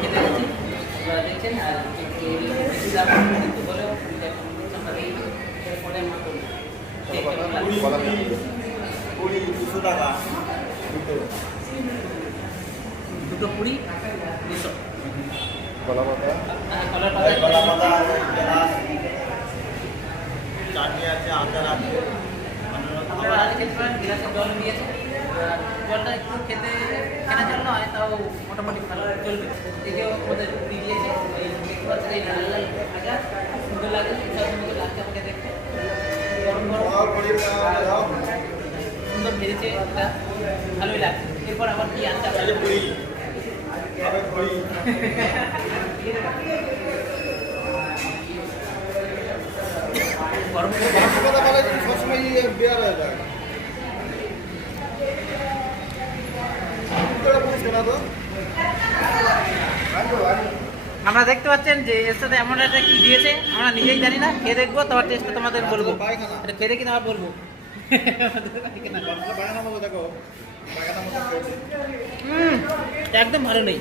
খেতে গেছি আপনারা দেখছেন। আর বলে ফোনে দুটো পুরি 200 কলা পাতা চাটনি আছে, আচার আছে, আপনারা আগে খেতে পারেন। গিলাসে জল দিয়েছে, জলটা একটু কেনা জল নয়, তাও মোটামুটি ভালো চলবে। এদিকেও আমাদের পুরি দিয়েছে, দেখতে পাচ্ছেন এই লাল লাল ভাজা সুন্দর লাগে, সুন্দর লাগছে আমাকে দেখতে। গরম গরম সুন্দর ভেজেছে, এটা ভালোই লাগছে। এরপর আবার কি আনতে হবে গরম সবসময় বেয়ার হয়ে যায়। আমরা দেখতে পাচ্ছেন যে এর সাথে এমন একটা কি দিয়েছে আমরা নিজেই জানি না, খেয়ে দেখবো, তোমার টেস্টটা তোমাদের বলবো। এটা খেয়ে দেখি, তোমার বলবো। একদম ভালো নেই।